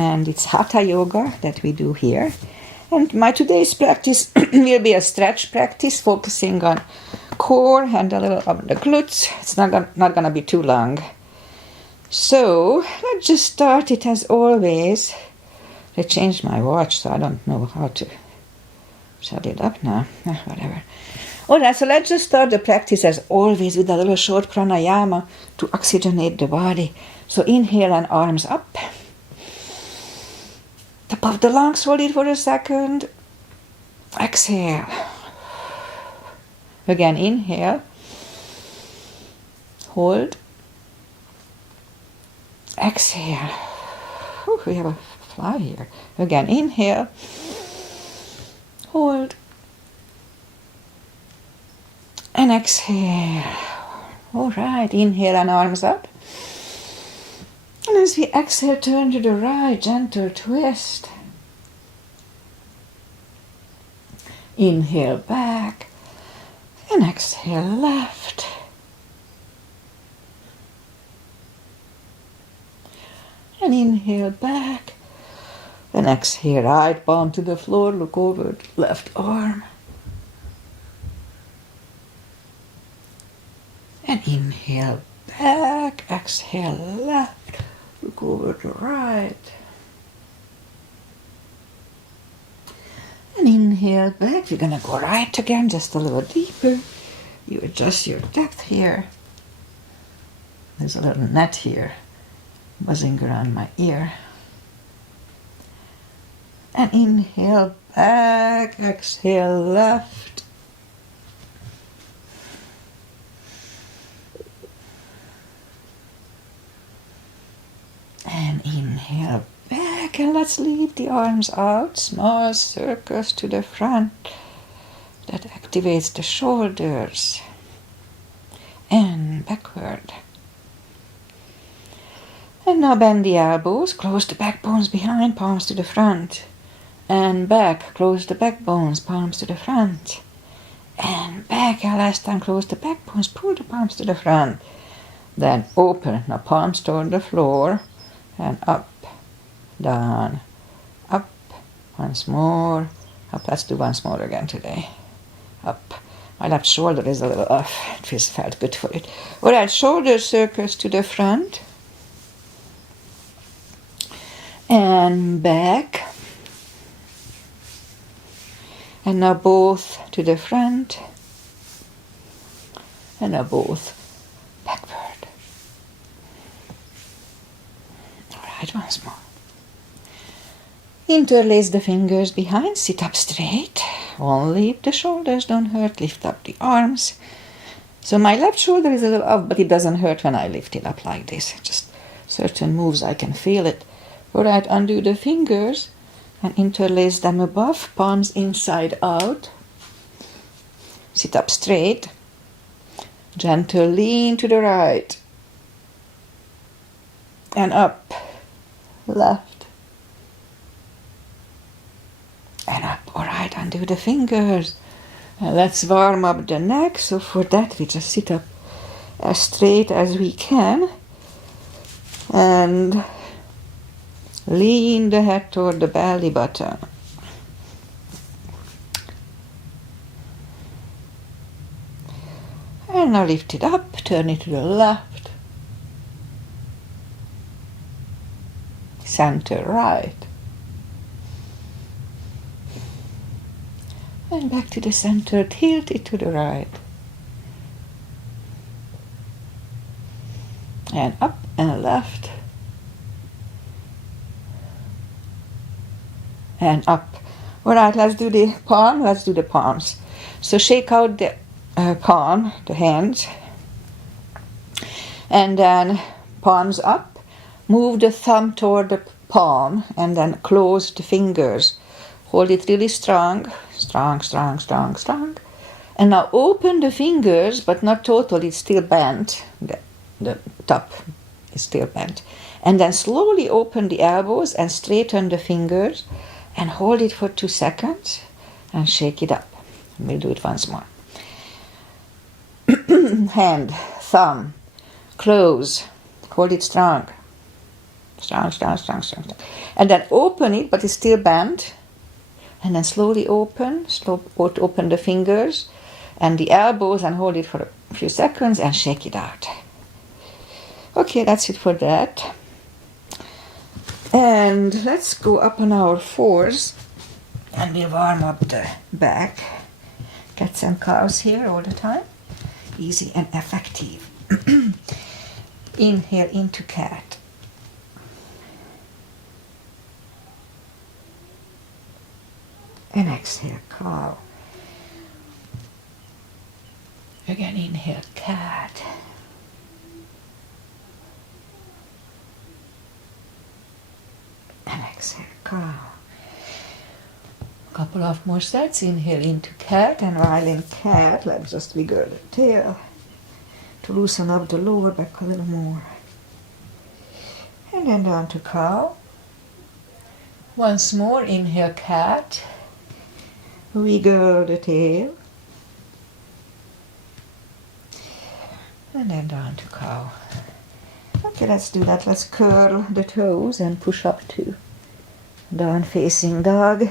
and it's Hatha Yoga that we do here. And my today's practice will be a stretch practice, focusing on core and a little on the glutes. It's not going to be too long. So let's just start it as always. I changed my watch, so I don't know how to shut it up now. Whatever. Alright, so let's just start the practice as always with a little short pranayama to oxygenate the body. So inhale and arms up. Top of the lungs, hold it for a second. Exhale. Again, inhale. Hold. Exhale. Whew, we have a fly here. Again, inhale. Hold. And exhale. Alright, inhale and arms up. And as we exhale, turn to the right, gentle twist. Inhale back. And exhale left. And inhale back. And exhale right palm to the floor, look over the left arm. And inhale back, exhale left, look over the right. And inhale back, we're going to go right again, just a little deeper. You adjust your depth here. There's a little net here, buzzing around my ear. And inhale back, exhale left. And inhale back, and let's lead the arms out, small circles to the front. That activates the shoulders. And backward. And now bend the elbows, close the backbones behind, palms to the front. And back, close the backbones, palms to the front. And back, and last time close the backbones, pull the palms to the front. Then open, now palms toward the floor. And up, down, up, once more, up. Let's do once more again today. Up. My left shoulder is a little off. It felt good for it. Alright, shoulder circles to the front. And back. And now both to the front. And now both backward. Alright, once more. Interlace the fingers behind, sit up straight. Only if the shoulders don't hurt, lift up the arms. So my left shoulder is a little off, but it doesn't hurt when I lift it up like this. Just certain moves, I can feel it. Alright, undo the fingers and interlace them above, palms inside out. Sit up straight. Gentle lean to the right. And up. Left. And up. Alright, undo the fingers. And let's warm up the neck. So for that we just sit up as straight as we can. And lean the head toward the belly button. And now lift it up, turn it to the left. Center right. And back to the center, tilt it to the right. And up and left. And up. Alright, let's do the palm, let's do the palms. So shake out the palm, the hands. And then palms up. Move the thumb toward the palm and then close the fingers. Hold it really strong. Strong, strong, strong, strong. And now open the fingers, but not totally, it's still bent. The top is still bent. And then slowly open the elbows and straighten the fingers and hold it for 2 seconds and shake it up. We'll do it once more. Hand, thumb, close, hold it strong. Strong, strong, strong, strong, strong. And then open it, but it's still bent. And then slowly open the fingers and the elbows and hold it for a few seconds and shake it out. Okay, that's it for that. And let's go up on our fours and we'll warm up the back. Cats and cows here all the time. Easy and effective. Inhale into cat. And exhale, cow. Again, inhale, cat. And exhale, cow. Couple of more sets. Inhale into cat, and while in cat, let's just wiggle the tail to loosen up the lower back a little more. And then down to cow. Once more, inhale, cat. Wiggle the tail. And then down to cow. Okay, let's do that. Let's curl the toes and push up to down facing dog.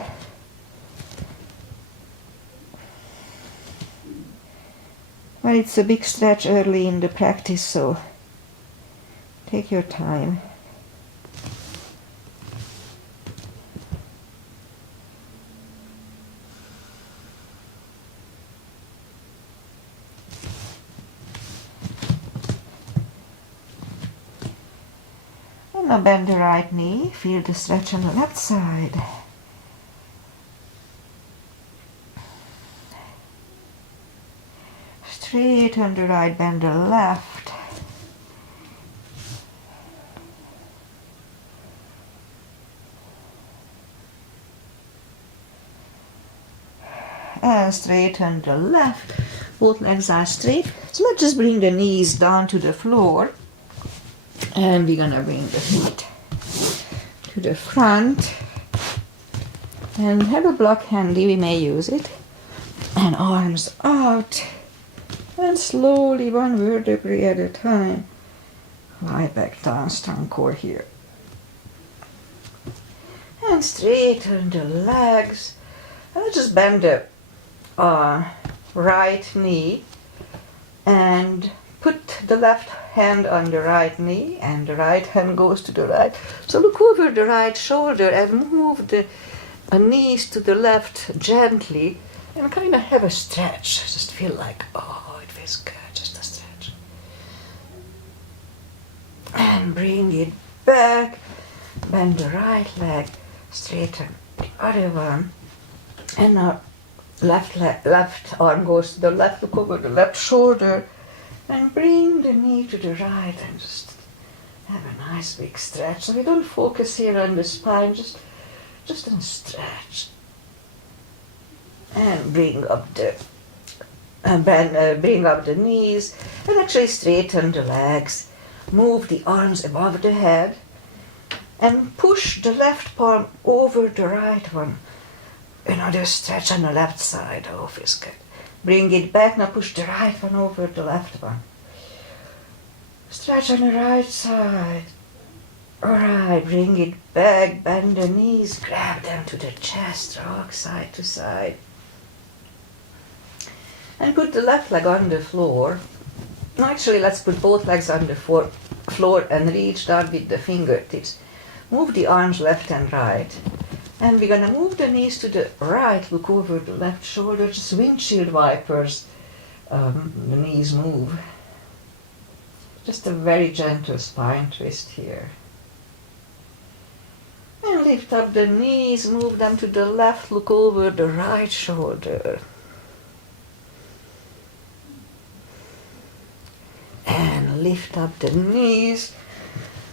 Well, it's a big stretch early in the practice, so take your time. Now bend the right knee, feel the stretch on the left side. Straighten the right, bend the left. And straighten the left. Both legs are straight. So let's just bring the knees down to the floor. And we're gonna bring the feet to the front and have a block handy, we may use it, and arms out, and slowly one vertebrae at a time, lie back down, strong core here, and straighten the legs, and let's just bend the right knee and put the left hand on the right knee, and the right hand goes to the right. So look over the right shoulder and move the knees to the left gently and kind of have a stretch. Just feel like, oh, it feels good, just a stretch. And bring it back, bend the right leg, straighten the other one. And now left arm goes to the left, look over the left shoulder. And bring the knee to the right and just have a nice big stretch. So we don't focus here on the spine, just a stretch. And bring up the knees and actually straighten the legs. Move the arms above the head and push the left palm over the right one. Another stretch on the left side. Oh, feels good. Bring it back, now push the right one over the left one. Stretch on the right side. Alright, bring it back, bend the knees, grab them to the chest, rock side to side. And put the left leg on the floor. Actually, let's put both legs on the floor and reach down with the fingertips. Move the arms left and right. And we're going to move the knees to the right, look over the left shoulder, just windshield wipers, the knees move. Just a very gentle spine twist here. And lift up the knees, move them to the left, look over the right shoulder. And lift up the knees.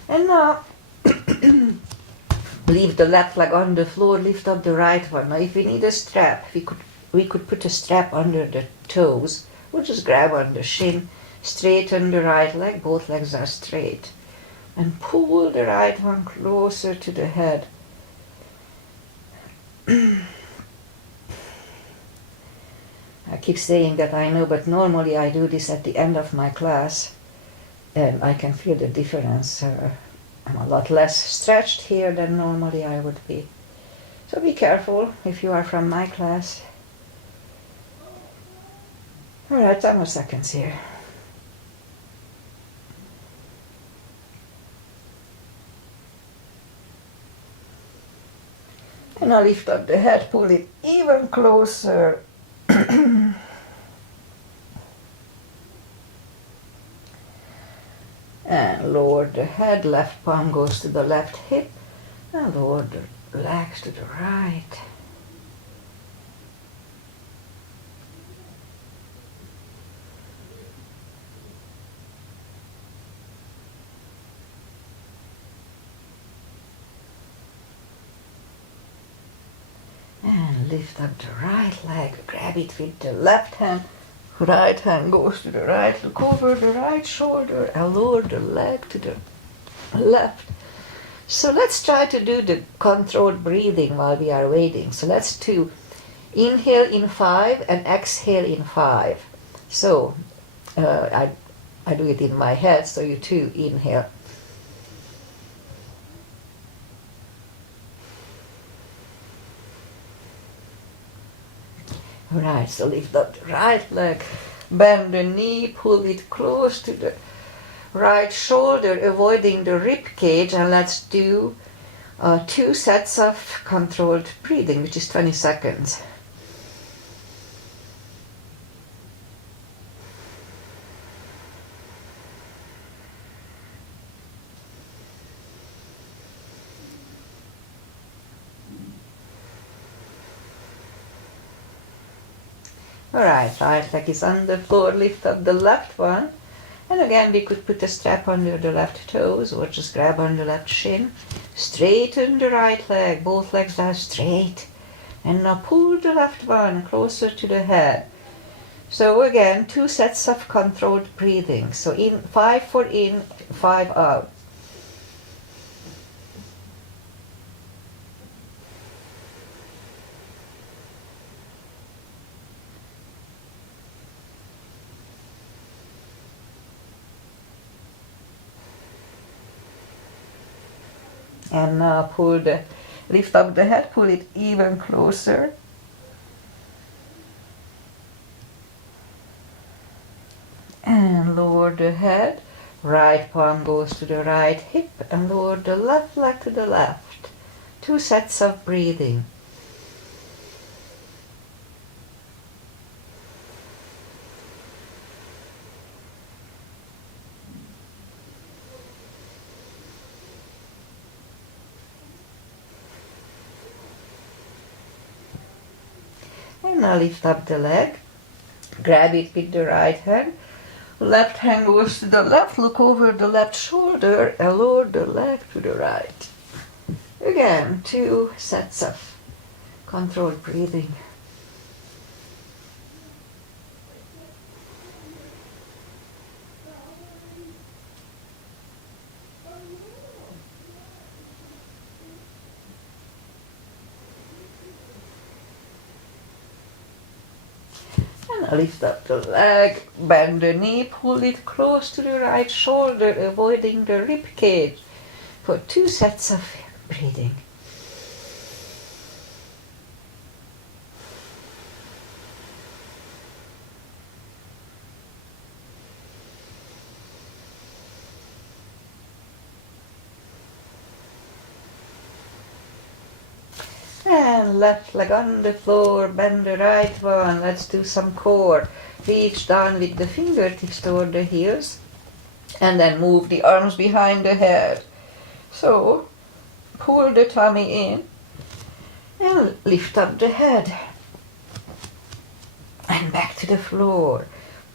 And now leave the left leg on the floor, lift up the right one. Now if we need a strap, we could put a strap under the toes. We'll just grab on the shin, straighten the right leg, both legs are straight. And pull the right one closer to the head. I keep saying that, I know, but normally I do this at the end of my class and I can feel the difference I'm a lot less stretched here than normally I would be. So be careful if you are from my class. Alright, 10 more seconds here. And I lift up the head, pull it even closer. And lower the head, left palm goes to the left hip, and lower the legs to the right. And lift up the right leg, grab it with the left hand. Right hand goes to the right, look over the right shoulder and lower the leg to the left. So let's try to do the controlled breathing while we are waiting. So let's do inhale in 5 and exhale in 5. So I do it in my head, so you too inhale. Right, so lift up the right leg, bend the knee, pull it close to the right shoulder, avoiding the rib cage, and let's do 2 sets of controlled breathing, which is 20 seconds. Alright, right leg is on the floor, lift up the left one. And again, we could put a strap under the left toes or just grab on the left shin. Straighten the right leg, both legs are straight. And now pull the left one closer to the head. So again, 2 sets of controlled breathing. So in 5 for in, 5 out. And now lift up the head, pull it even closer. And lower the head, right palm goes to the right hip and lower the left leg to the left. 2 sets of breathing. And now lift up the leg, grab it with the right hand, left hand goes to the left, look over the left shoulder and lower the leg to the right. Again, 2 sets of controlled breathing. And lift up the leg, bend the knee, pull it close to the right shoulder, avoiding the rib cage for 2 sets of breathing. And left leg on the floor, bend the right one. Let's do some core. Reach down with the fingertips toward the heels and then move the arms behind the head. So pull the tummy in and lift up the head. And back to the floor.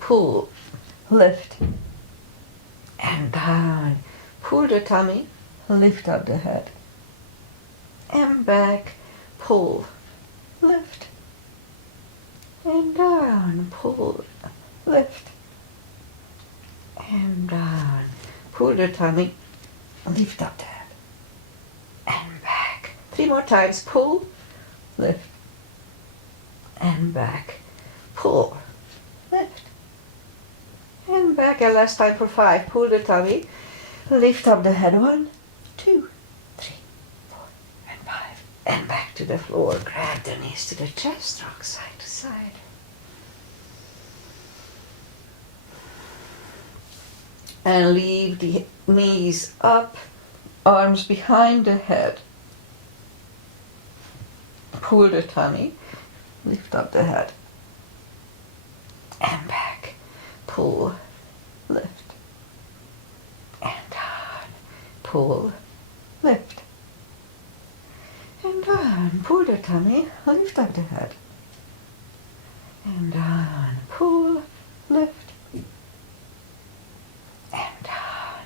Pull, lift, and down. Pull the tummy, lift up the head. And back. Pull, lift, and down, pull, lift, and down. Pull the tummy, lift up the head, and back. 3 more times, pull, lift, and back. Pull, lift, and back. And last time for 5, pull the tummy, lift up the head 1, 2, 3, 4, and 5. And back to the floor. Grab the knees to the chest, rock side to side. And leave the knees up, arms behind the head. Pull the tummy, lift up the head. And back, pull, lift. And down, pull, lift. And down, pull the tummy, lift up the head. And down, pull, lift. And down.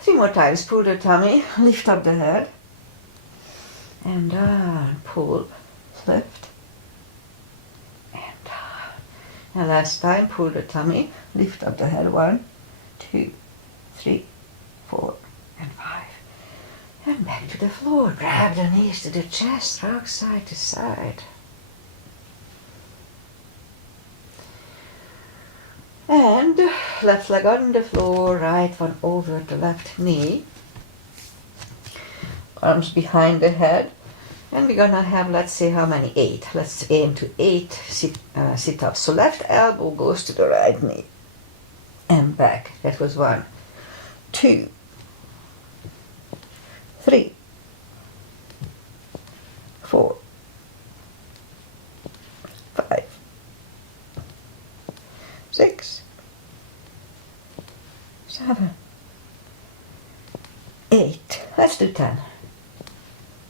3 more times, pull the tummy, lift up the head. And down, pull, lift. And down. And last time, pull the tummy, lift up the head. 1, 2, 3, 4, and 5. And back to the floor. Grab the knees to the chest, rock side to side. And left leg on the floor, right one over the left knee. Arms behind the head. And we're gonna have, let's say how many? 8. Let's aim to 8 sit-ups. So left elbow goes to the right knee. And back. That was 1, 2, 3, 4, 5, 6, 7, 8. Let's do 10.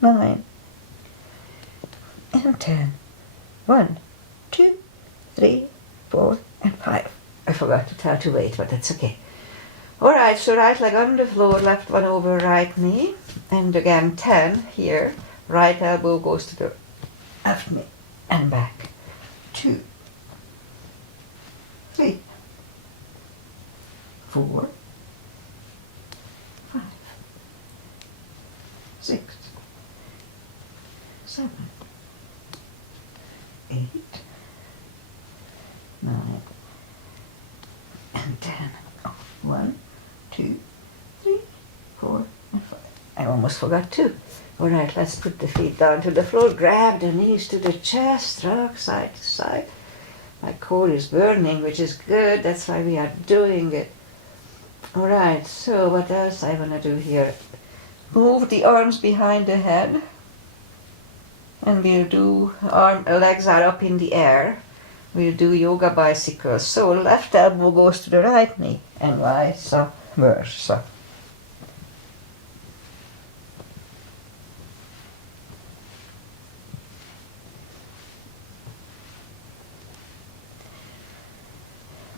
9 and 10. 1, 2, 3, 4, and 5. I forgot to tell to wait, but that's okay. Alright, so right leg on the floor, left one over right knee. And again 10 here. Right elbow goes to the left knee and back. 2, 3, 4, 5, 6, 7, 8, 9, and 10. 1, 2, 3, 4, and 5. I almost forgot 2. Alright, let's put the feet down to the floor. Grab the knees to the chest, rock side to side. My core is burning, which is good. That's why we are doing it. Alright, so what else I want to do here? Move the arms behind the head. And we'll do, legs are up in the air. We'll do yoga bicycles. So left elbow goes to the right knee and vice versa.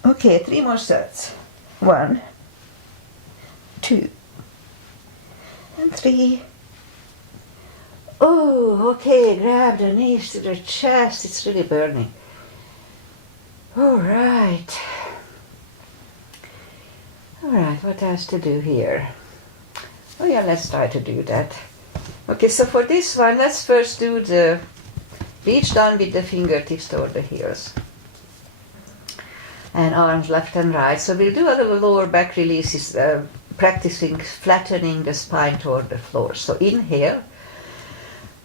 Okay, 3 more sets. 1, 2, and 3. Oh, okay, grab the knees to the chest. It's really burning. Alright. Alright, what else to do here? Oh yeah, let's try to do that. Okay, so for this one, let's first do the reach down with the fingertips toward the heels. And arms left and right. So we'll do a little lower back releases, practicing flattening the spine toward the floor. So inhale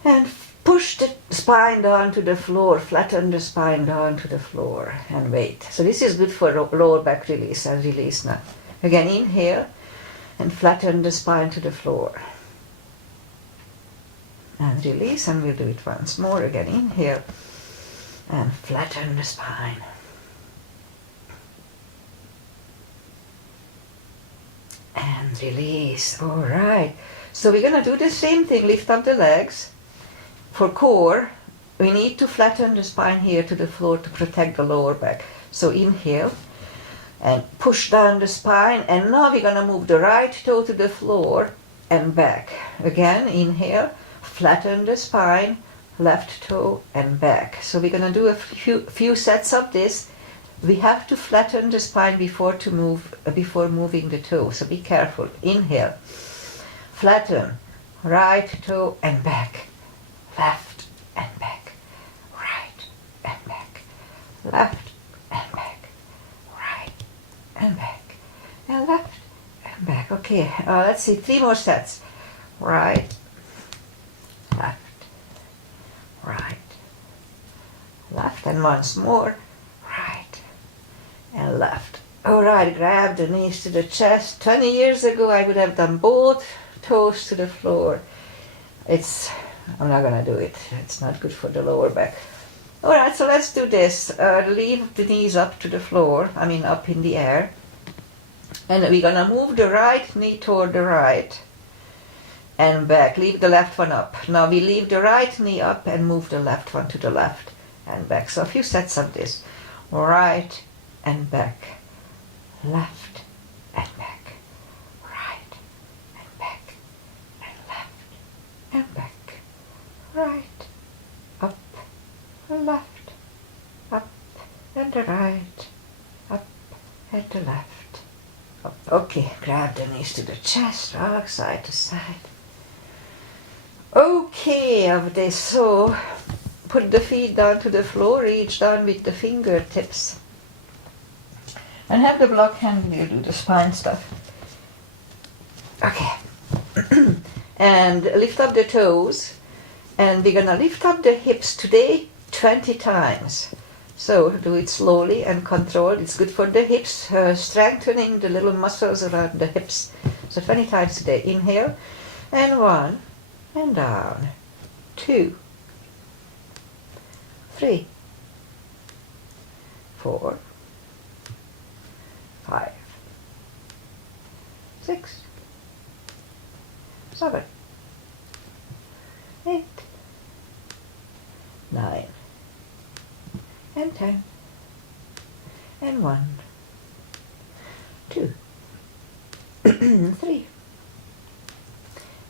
and push the spine down to the floor, flatten the spine down to the floor and wait. So this is good for lower back release and release now. Again, inhale and flatten the spine to the floor. And release, and we'll do it once more. Again, inhale and flatten the spine. And release. Alright. So we're going to do the same thing. Lift up the legs. For core, we need to flatten the spine here to the floor to protect the lower back. So inhale and push down the spine. And now we're going to move the right toe to the floor and back. Again, inhale, flatten the spine, left toe and back. So we're going to do a few sets of this. We have to flatten the spine before moving the toe. So be careful. Inhale, flatten, right toe and back. Left and back, right and back, left and back, right and back, and left and back. Okay. Okay, let's see, 3 more sets. Right, left, right, left, and once more, right, and left. Alright, grab the knees to the chest. 20 years ago I would have done both toes to the floor. I'm not gonna do it. It's not good for the lower back. Alright, so let's do this. Leave the knees up to the floor, up in the air. And we're gonna move the right knee toward the right and back. Leave the left one up. Now we leave the right knee up and move the left one to the left and back. So a few sets of this. Right and back. Left and back. Right and back. And left and back. Right. Up. Left. Up and the right. Up and the left. Up. Okay, grab the knees to the chest, rock side to side. Okay, of this, so put the feet down to the floor, reach down with the fingertips. And have the block hand, you do the spine stuff. Okay. And lift up the toes. And we're gonna lift up the hips today 20 times. So do it slowly and controlled. It's good for the hips, strengthening the little muscles around the hips. So 20 times today. Inhale. And 1. And down. 2. 3. 4. 5, 6, 7, 8, 9, and 10, and 1, 2, 3,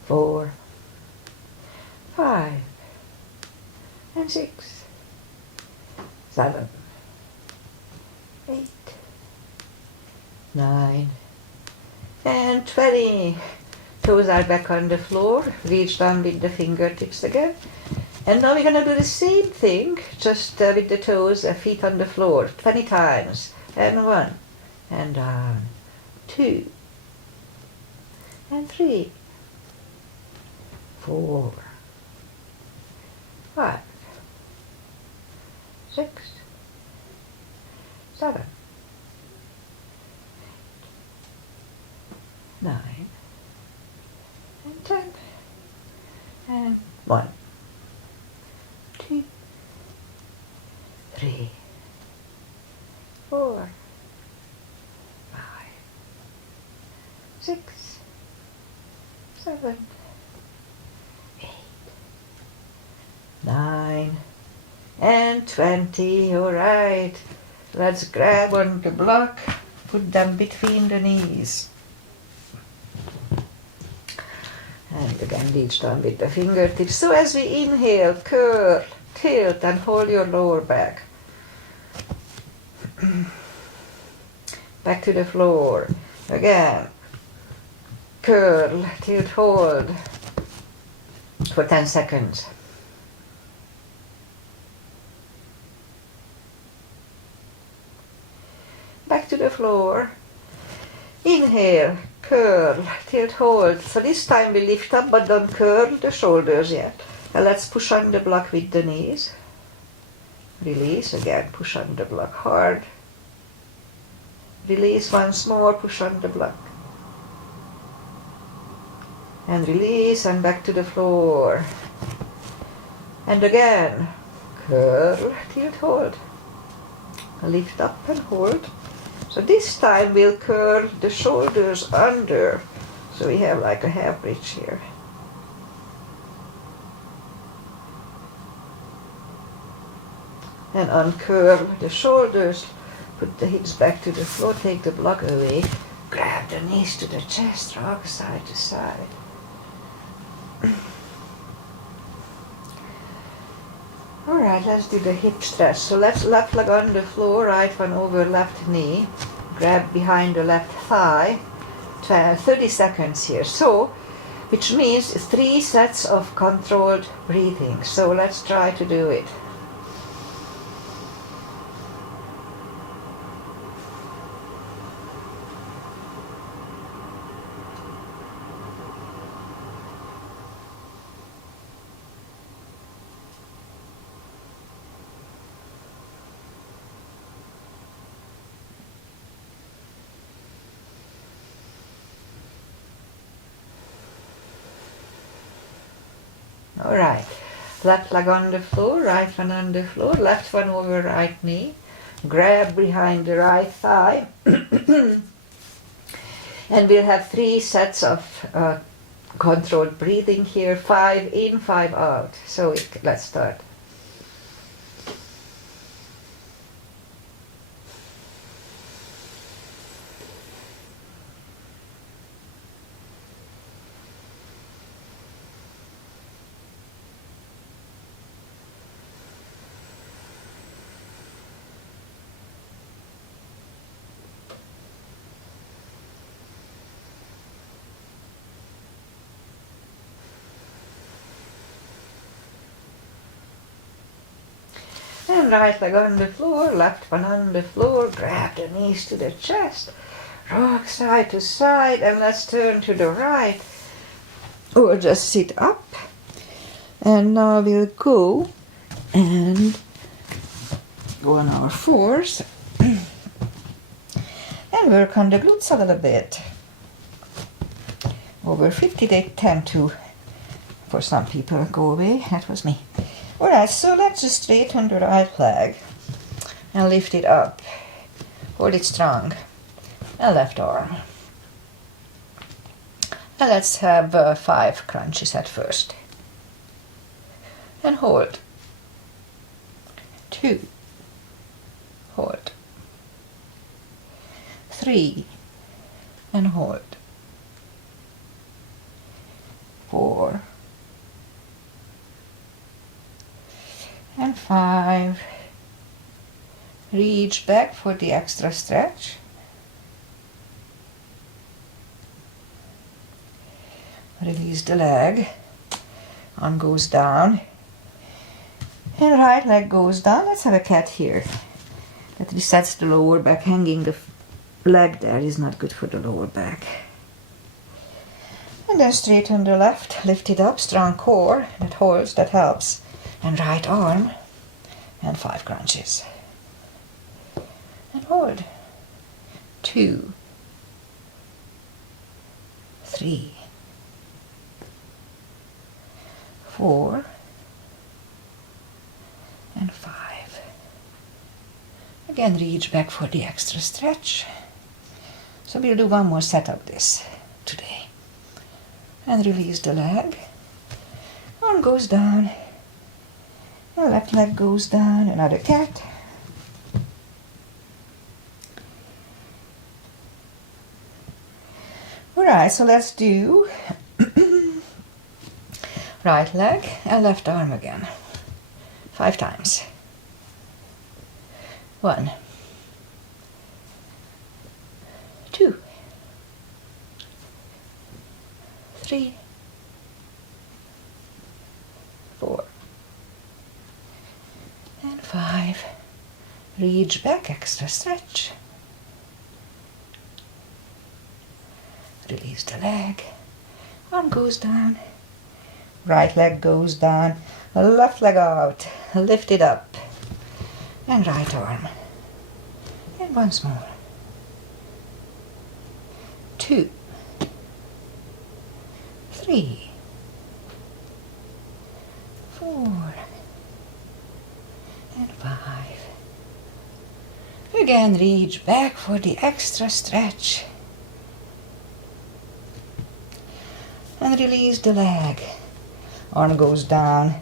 4, 5, and 6, 7, 8, 9, and 20. Toes are back on the floor. Reach down with the fingertips again. And now we're going to do the same thing, just with the toes, feet on the floor, 20 times. And 1, and down. 2, and 3, 4, 5, 6, 7, 9, and 10, and 1, 2, 3, 4, 5, 6, 7, 8, 9, and 20. All right, let's grab on the block, put them between the knees. And again, reach down with the fingertips. So as we inhale, curl, tilt, and hold your lower back. Back to the floor. Again, curl, tilt, hold for 10 seconds. Back to the floor. Inhale, curl, tilt, hold. So this time we lift up but don't curl the shoulders yet. And let's push on the block with the knees. Release, again, push on the block hard. Release once more, push on the block. And release, and back to the floor. And again, curl, tilt, hold. Lift up and hold. So this time we'll curl the shoulders under. So we have like a half bridge here. And uncurl the shoulders. Put the hips back to the floor. Take the block away. Grab the knees to the chest. Rock side to side. Alright, let's do the hip stretch. So let's left leg on the floor, right one over left knee. Grab behind the left thigh. 30 seconds here. So, which means 3 sets of controlled breathing. So let's try to do it. Alright. Left leg on the floor, right one on the floor, left one over right knee. Grab behind the right thigh. And we'll have 3 sets of controlled breathing here. 5 in, 5 out. So let's start. And right leg on the floor, left one on the floor, grab the knees to the chest, rock side to side, and let's turn to the right, or just sit up. And now we'll go and go on our fours, and work on the glutes a little bit. Over 50, they tend to, for some people, go away. That was me. Alright, so let's just straighten the right leg and lift it up. Hold it strong. And left arm. And let's have 5 crunches at first. And hold. 2. Hold. 3. And hold. 4. And 5. Reach back for the extra stretch. Release the leg. Arm goes down. And right leg goes down. Let's have a cat here. That resets the lower back. Hanging the leg there is not good for the lower back. And then straighten the left. Lift it up. Strong core. That holds. That helps. And right arm, and 5 crunches. And hold. 2, 3, 4, and 5. Again, reach back for the extra stretch. So we'll do one more set of this today. And release the leg. Arm goes down. The left leg goes down, another cat. Alright, so let's do right leg and left arm again. 5 times. 1, 2, 3, 4, and 5. Reach back, extra stretch. Release the leg. Arm goes down. Right leg goes down. Left leg out. Lift it up. And right arm. And once more. 2, 3, 4, and 5. Again, reach back for the extra stretch. And release the leg. Arm goes down.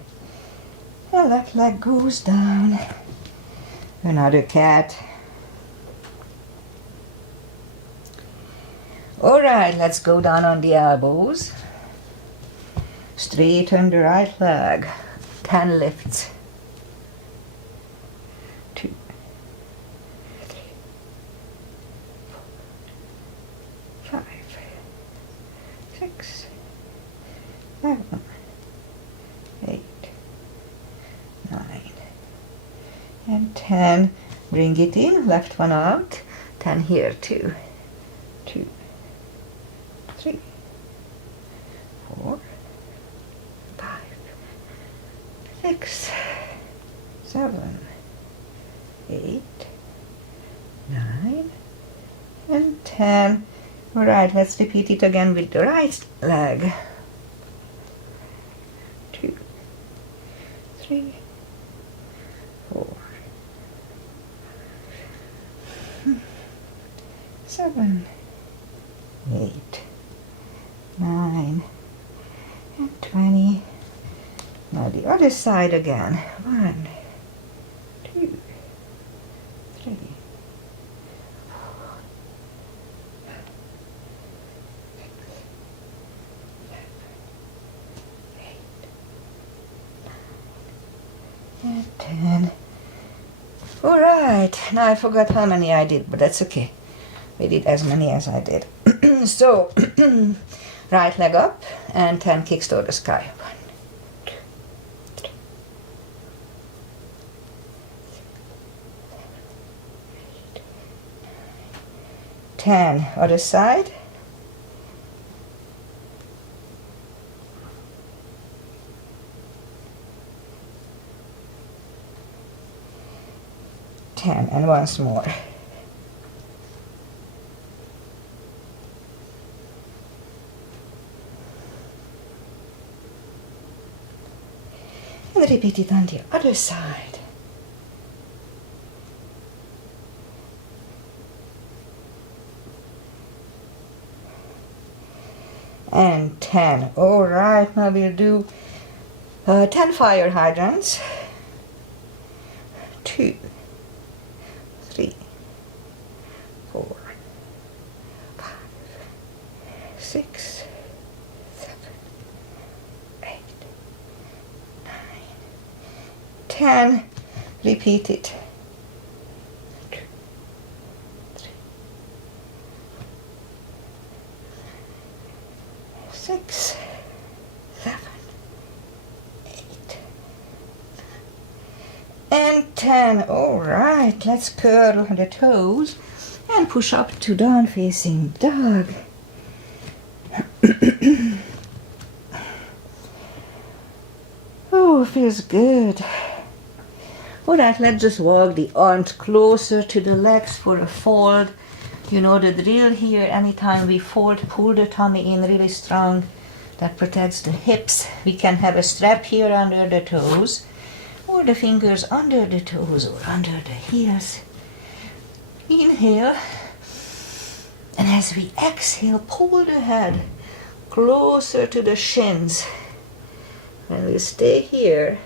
And left leg goes down. Another cat. Alright, let's go down on the elbows. Straighten the right leg. 10 lifts. 2, 3, 4, 5, 6, 7, 8, 9, and 10. Bring it in, left one out. 10 here, 2, 3, 4, 5, 6, 7, 8, 9, and 10. Alright, let's repeat it again with the right leg. 2, 3, 4, 7, 8, 9, and 20. Now the other side again. 1, 2, 3, 4, 5, 6, 7, 8, 9, and 10. All right, now I forgot how many I did, but that's okay. We did as many as I did. So, right leg up and 10 kicks toward the sky. 1, 2, 3, 10. Other side. 10, and once more. And repeat it on the other side. And 10. All right, now we'll do 10 fire hydrants. 2, 3, 4, 5, 6, 7, 8, 9, 10. Repeat it. 2, 3, 6, 7, 8, and 10. All right, let's curl the toes and push up to down facing dog. Oh, feels good. All right, let's just walk the arms closer to the legs for a fold. You know the drill here. Anytime we fold, pull the tummy in really strong. That protects the hips. We can have a strap here under the toes, or the fingers under the toes or under the heels. Inhale, and as we exhale, pull the head closer to the shins. And we'll stay here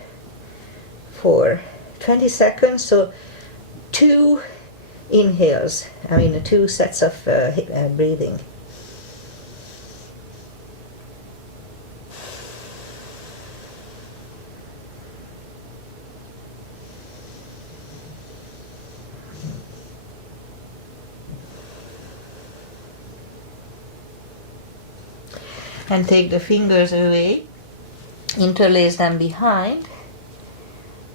for 20 seconds, so 2 inhales, 2 sets of breathing. And take the fingers away, interlace them behind,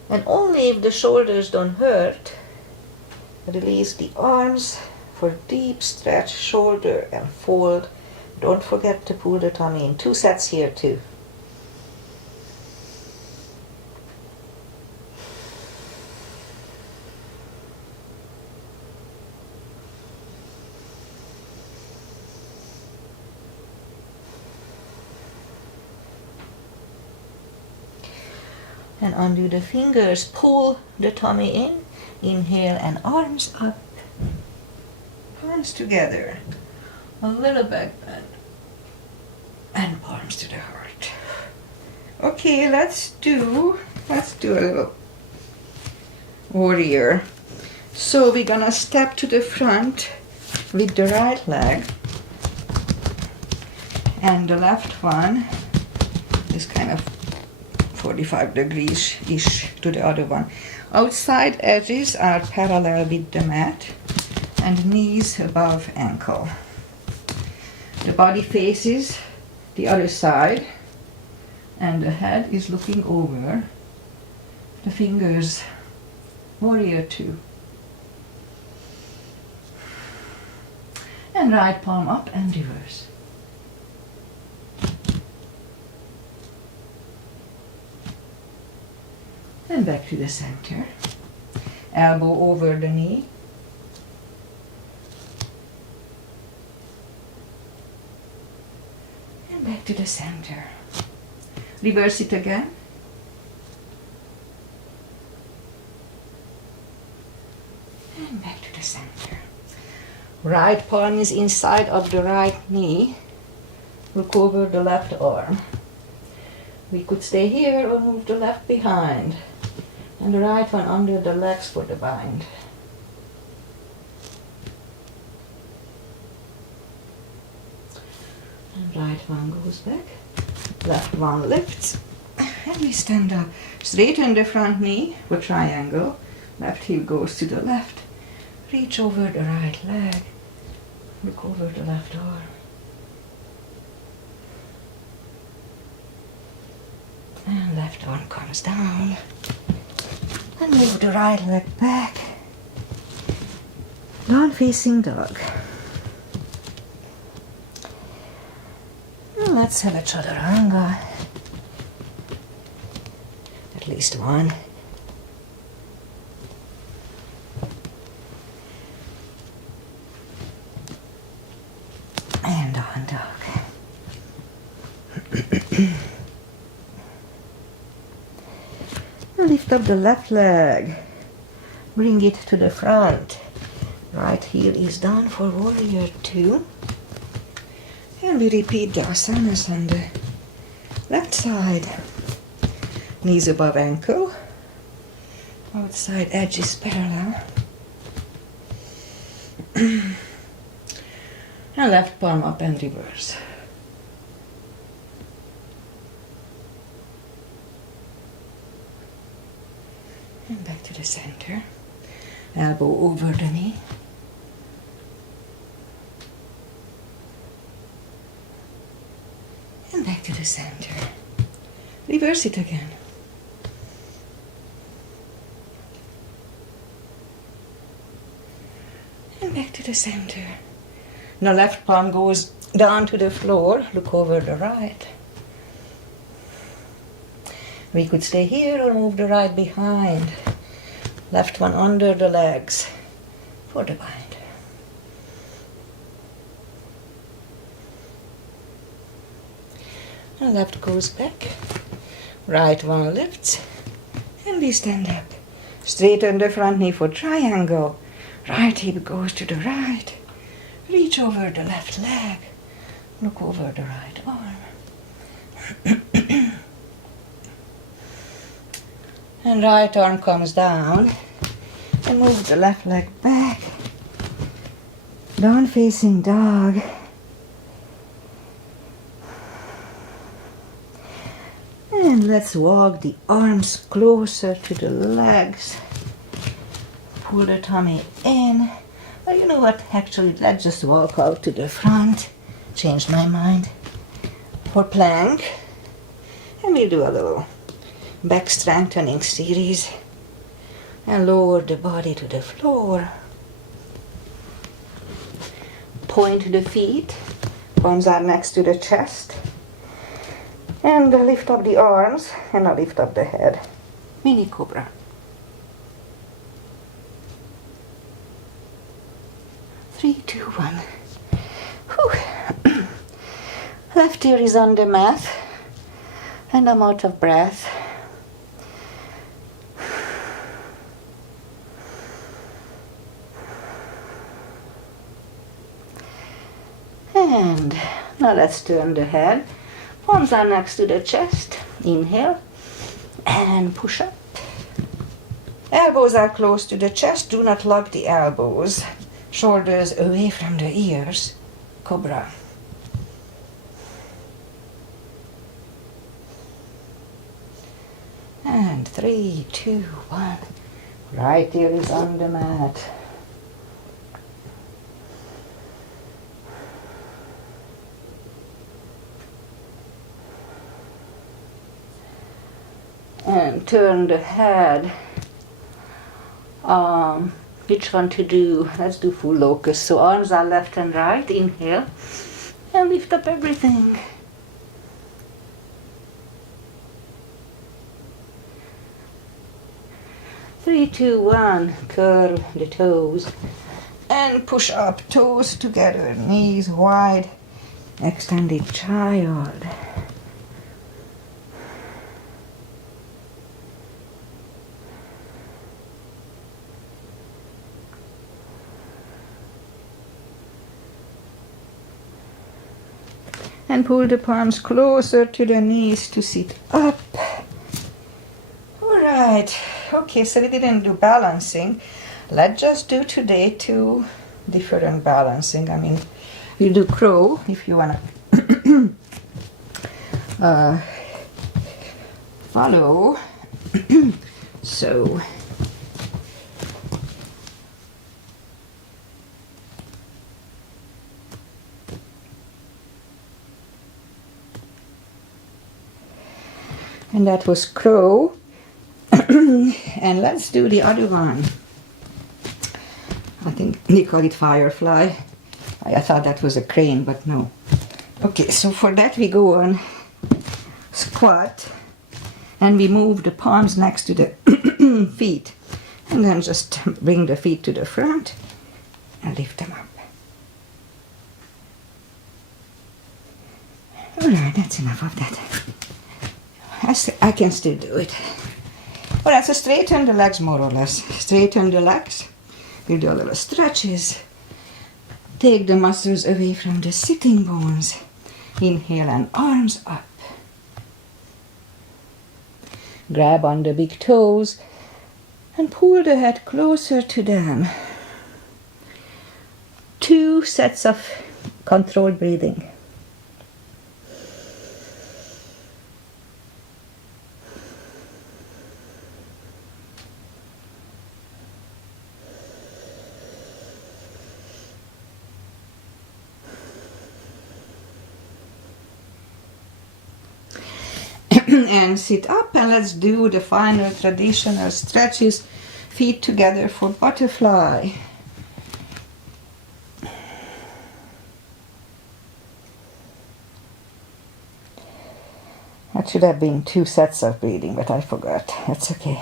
and only if the shoulders don't hurt, release the arms for deep stretch, shoulder and fold. Don't forget to pull the tummy in. 2 sets here too. And undo the fingers, pull the tummy in, inhale and arms up, palms together, a little back bend, and palms to the heart. Okay, let's do a little warrior. So we're gonna step to the front with the right leg, and the left one is kind of 45 degrees-ish to the other one. Outside edges are parallel with the mat and knees above ankle. The body faces the other side and the head is looking over. The fingers, warrior 2. And right palm up and reverse. And back to the center. Elbow over the knee. And back to the center. Reverse it again. center. Right palm is inside of the right knee. Look over the left arm. We could stay here or move the left behind. And the right one under the legs for the bind. And right one goes back. Left one lifts. And we stand up. Straighten the front knee for triangle. Left heel goes to the left. Reach over the right leg. Look over the left arm. And left arm comes down. And move the right leg back. Down facing dog. And let's have a chaturanga. At least one. And on dog. Lift up the left leg. Bring it to the front. Right heel is down for warrior 2. And we repeat the asanas on the left side. Knees above ankle. Outside edge is parallel. And left palm up and reverse. And back to the center. Elbow over the knee. And back to the center. Reverse it again. And back to the center. Now left palm goes down to the floor. Look over the right. We could stay here or move the right behind. Left one under the legs for the bind. And left goes back. Right one lifts. And we stand up. Straighten the front knee for triangle. Right hip goes to the right. Reach over the left leg. Look over the right arm. And right arm comes down. And move the left leg back. Down facing dog. And let's walk the arms closer to the legs. Pull the tummy in. Or you know what, actually, let's just walk out to the front. Changed my mind. For plank. And we'll do a little back strengthening series. And lower the body to the floor. Point the feet. Palms are next to the chest. And lift up the arms. And now lift up the head. Mini cobra. Three, two, one. Whew. Left ear is on the mat. And I'm out of breath. And now let's turn the head. Palms are next to the chest. Inhale. And push up. Elbows are close to the chest. Do not lock the elbows. Shoulders away from the ears. Cobra. And 3, 2, 1. Right ear is on the mat. And turn the head. Which one to do? Let's do full locust. So arms are left and right. Inhale. And lift up everything. Three, two, one. Curl the toes. And push up. Toes together. Knees wide. Extended child. And pull the palms closer to the knees to sit up. Alright, okay, so we didn't do balancing. Let's just do today 2 different balancing. I mean, we'll do crow if you wanna follow. So and that was crow. And let's do the other one. I think they call it firefly. I thought that was a crane, but no. Okay, so for that we go on squat and we move the palms next to the feet, and then just bring the feet to the front and lift them up. Alright, that's enough of that. I can still do it. Alright, so straighten the legs more or less. Straighten the legs. We'll do a little stretches. Take the muscles away from the sitting bones. Inhale and arms up. Grab on the big toes and pull the head closer to them. 2 sets of controlled breathing. And sit up, and let's do the final traditional stretches. Feet together for butterfly. That should have been 2 sets of breathing, but I forgot. That's okay.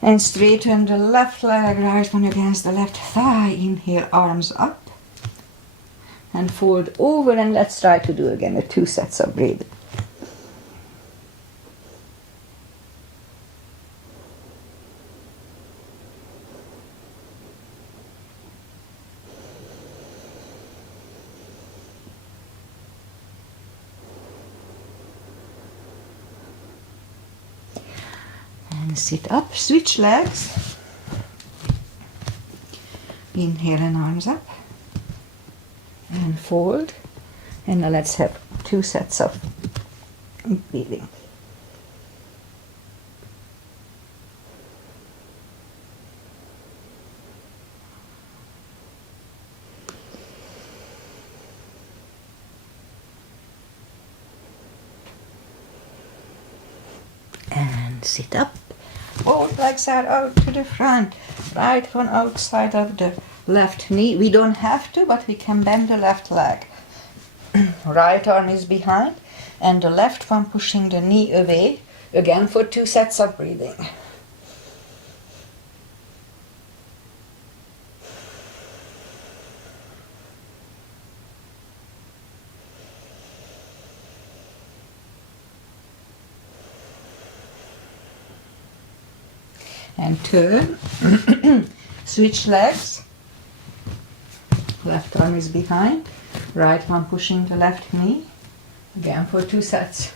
And straighten the left leg, right one against the left thigh. Inhale, arms up. And fold over, and let's try to do again the 2 sets of breathing. And sit up, switch legs. Inhale and arms up. And fold. And now let's have 2 sets of breathing. And sit up. Both legs are out to the front. Right one outside of the left knee. We don't have to, but we can bend the left leg. Right arm is behind, and the left one pushing the knee away. Again for 2 sets of breathing. And turn. Switch legs. Left arm is behind. Right one pushing the left knee. Again for 2 sets.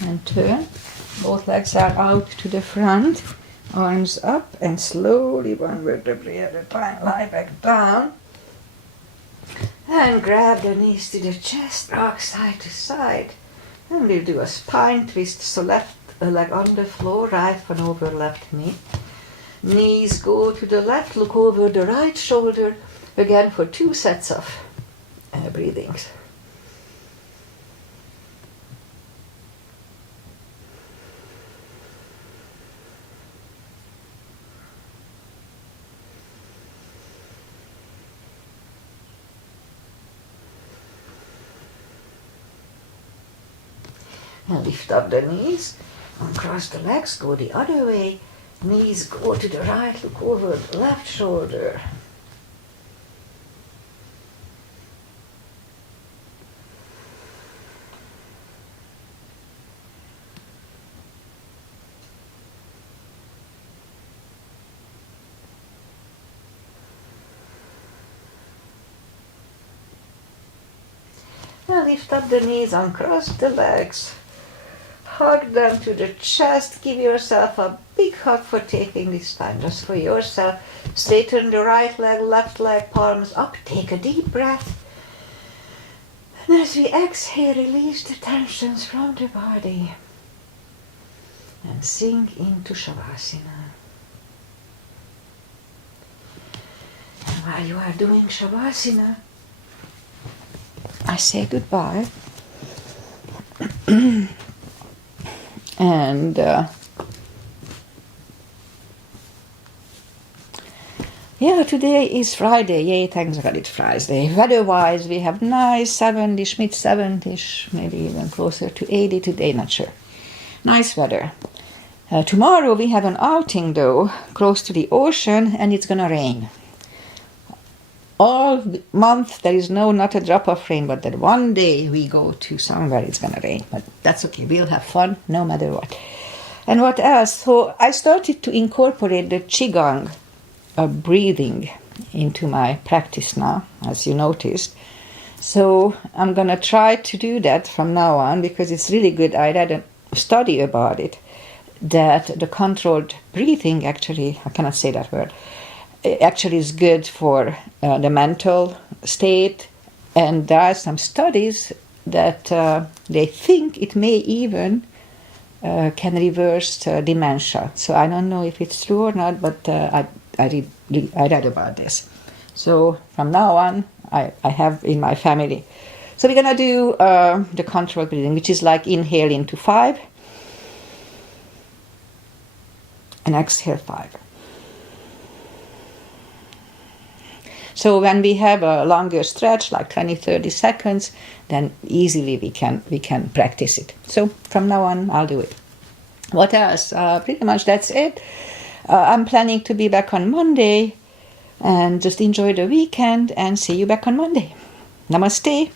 And turn. Both legs are out to the front, arms up, and slowly, one vertebrae at a time, lie back down. And grab the knees to the chest, rock side to side. And we'll do a spine twist, so left leg on the floor, right one over left knee. Knees go to the left, look over the right shoulder, again for 2 sets of breathings. And lift up the knees, uncross the legs, go the other way. Knees go to the right, look over the left shoulder. Now lift up the knees, uncross the legs. Hug them to the chest. Give yourself a big hug for taking this time just for yourself. Straighten the right leg, left leg, palms up. Take a deep breath. And as we exhale, release the tensions from the body. And sink into Shavasana. And while you are doing Shavasana, I say goodbye. And today is Friday. Yay, thanks God it's Friday. Weather-wise, we have nice 70-ish, mid-70-ish, maybe even closer to 80 today, not sure. Nice weather. Tomorrow we have an outing though, close to the ocean, and it's gonna rain. All month there is not a drop of rain, but that one day we go to somewhere it's gonna rain. But that's okay, we'll have fun no matter what. And what else? So I started to incorporate the Qigong breathing into my practice now, as you noticed. So I'm gonna try to do that from now on because it's really good. I read a study about it, that the controlled breathing actually, I cannot say that word, actually is good for the mental state, and there are some studies that they think it may even can reverse dementia. So I don't know if it's true or not, but I read about this. So from now on, I have in my family. So we're gonna do the controlled breathing, which is like inhale into 5 and exhale 5. So when we have a longer stretch, like 20-30 seconds, then easily we can practice it. So from now on, I'll do it. What else? Pretty much that's it. I'm planning to be back on Monday, and just enjoy the weekend and see you back on Monday. Namaste.